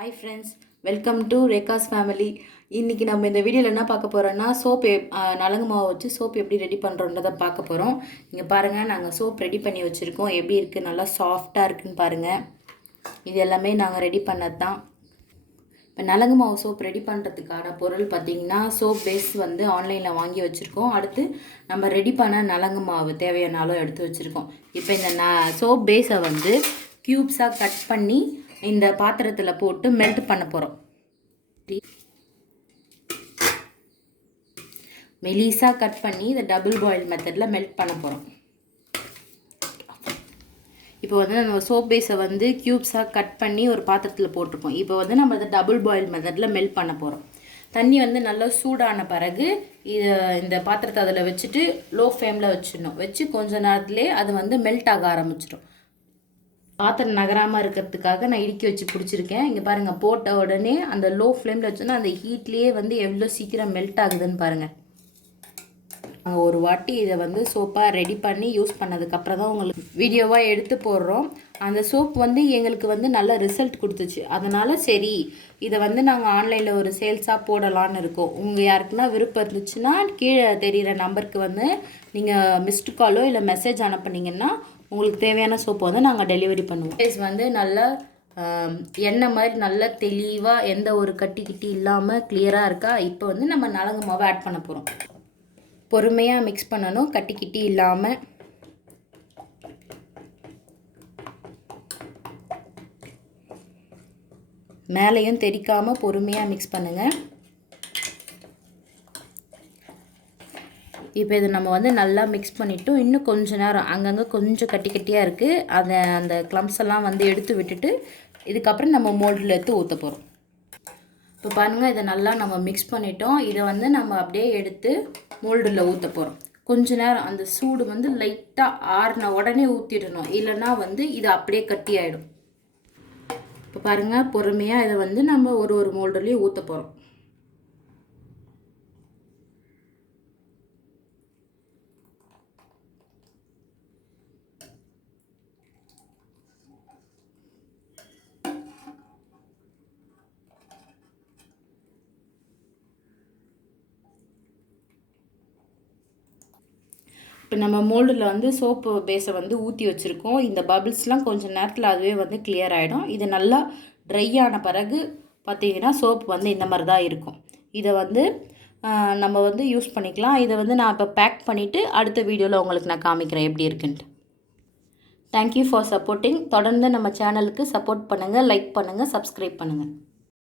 Hi friends, welcome to Reka's family. இன்னைக்கு நம்ம இந்த வீடியோவில் என்ன பார்க்க போகிறோன்னா நலங்கு மாவு வச்சு சோப் எப்படி ரெடி பண்ணுறோன்றதை பார்க்க போகிறோம். இங்கே பாருங்கள், நாங்கள் சோப் ரெடி பண்ணி வச்சுருக்கோம். எப்படி இருக்குது, நல்லா சாஃப்டாக இருக்குதுன்னு பாருங்கள். இது எல்லாமே நாங்கள் ரெடி பண்ணது தான். இப்போ நலங்கு மாவு சோப் ரெடி பண்ணுறதுக்கான பொருள் பார்த்திங்கன்னா, சோப் பேஸ் வந்து ஆன்லைனில் வாங்கி வச்சுருக்கோம். அடுத்து நம்ம ரெடி பண்ண நலங்கு மாவு தேவையான அளவு எடுத்து வச்சுருக்கோம். இப்போ இந்த சோப் பேஸை வந்து க்யூப்ஸாக கட் பண்ணி இந்த பாத்திரத்தில் போட்டு மெல்ட் பண்ண போகிறோம். மெலிசாக கட் பண்ணி இதை டபுள் பாயில் மெத்தடில் மெல்ட் பண்ண போகிறோம். இப்போ வந்து நம்ம சோப் பேஸை வந்து க்யூப்ஸாக கட் பண்ணி ஒரு பாத்திரத்தில் போட்டிருக்கோம். இப்போ வந்து நம்ம அதை டபுள் பாயில் மெத்தடில் மெல்ட் பண்ண போகிறோம். தண்ணி வந்து நல்லா சூடான பிறகு இந்த பாத்திரத்தை அதில் வச்சுட்டு லோ ஃப்ளேமில் வச்சிடணும். வச்சு கொஞ்ச நேரத்துலேயே அது வந்து மெல்ட் ஆக ஆரம்பிச்சிடும். பாத்திரம் நகராமல் இருக்கிறதுக்காக நான் இடுக்கி வச்சு பிடிச்சிருக்கேன். இங்கே பாருங்கள், போட்ட உடனே அந்த லோ ஃப்ளேமில் வச்சோன்னா அந்த ஹீட்லேயே வந்து எவ்வளோ சீக்கிரம் மெல்ட் ஆகுதுன்னு பாருங்கள். ஒரு வாட்டி இதை வந்து சோப்பாக ரெடி பண்ணி யூஸ் பண்ணதுக்கப்புறம் தான் உங்களுக்கு வீடியோவாக எடுத்து போடுறோம். அந்த சோப் வந்து எங்களுக்கு வந்து நல்ல ரிசல்ட் கொடுத்துச்சு. அதனால் சரி, இதை வந்து நாங்கள் ஆன்லைனில் ஒரு சேல்ஸாக போடலான்னு இருக்கோம். உங்கள் யாருக்குன்னா விருப்பம் இருந்துச்சுன்னா கீழே தெரிகிற நம்பருக்கு வந்து நீங்கள் மிஸ்டு காலோ இல்லை மெசேஜ் அனுப்புனீங்கன்னா உங்களுக்கு தேவையான சோப்பை வந்து நாங்கள் டெலிவரி பண்ணுவோம். ஃபேஸ் வந்து நல்லா எண்ணெய் மாதிரி நல்லா தெளிவாக எந்த ஒரு கட்டி இல்லாமல் கிளியராக இருக்கா. இப்போ வந்து நம்ம நலங்கு மாவை ஆட் பண்ண போகிறோம். பொறுமையாக மிக்ஸ் பண்ணணும், கட்டி இல்லாமல். மேலேயும் தெரிக்காமல் பொறுமையாக மிக்ஸ் பண்ணுங்கள். இப்போ இதை நம்ம வந்து நல்லா மிக்ஸ் பண்ணிவிட்டோம். இன்னும் கொஞ்சம் நேரம் அங்கங்கே கொஞ்சம் கட்டியாக இருக்குது, அந்த க்ளம்ஸ் எல்லாம் வந்து எடுத்து விட்டுட்டு இதுக்கப்புறம் நம்ம மோல்டில் எடுத்து ஊற்ற போகிறோம். இப்போ பாருங்கள், இதை நல்லா நம்ம மிக்ஸ் பண்ணிட்டோம். இதை வந்து நம்ம அப்படியே எடுத்து மோல்டில் ஊற்ற போகிறோம். கொஞ்ச நேரம் அந்த சூடு வந்து லைட்டாக ஆறின உடனே ஊற்றிடணும், இல்லைன்னா வந்து இது அப்படியே கட்டி ஆகிடும். இப்போ பாருங்கள், பொறுமையாக இதை வந்து நம்ம ஒரு மோல்டுலேயும் ஊற்ற போகிறோம். இப்போ நம்ம மோல்டில் வந்து சோப்பு பேஸை வந்து ஊற்றி வச்சுருக்கோம். இந்த பபிள்ஸ்லாம் கொஞ்சம் நேரத்தில் அதுவே வந்து கிளியர் ஆகிடும். இது நல்லா ட்ரை ஆன பிறகு பார்த்திங்கன்னா சோப்பு வந்து இந்த மாதிரி தான் இருக்கும். இதை வந்து நம்ம வந்து யூஸ் பண்ணிக்கலாம். இதை வந்து நான் இப்போ பேக் பண்ணிவிட்டு அடுத்த வீடியோவில் உங்களுக்கு நான் காமிக்கிறேன் எப்படி இருக்குன்ட்டு. Thank you for supporting. தொடர்ந்து நம்ம சேனலுக்கு சப்போர்ட் பண்ணுங்கள், லைக் பண்ணுங்கள், சப்ஸ்கிரைப் பண்ணுங்கள்.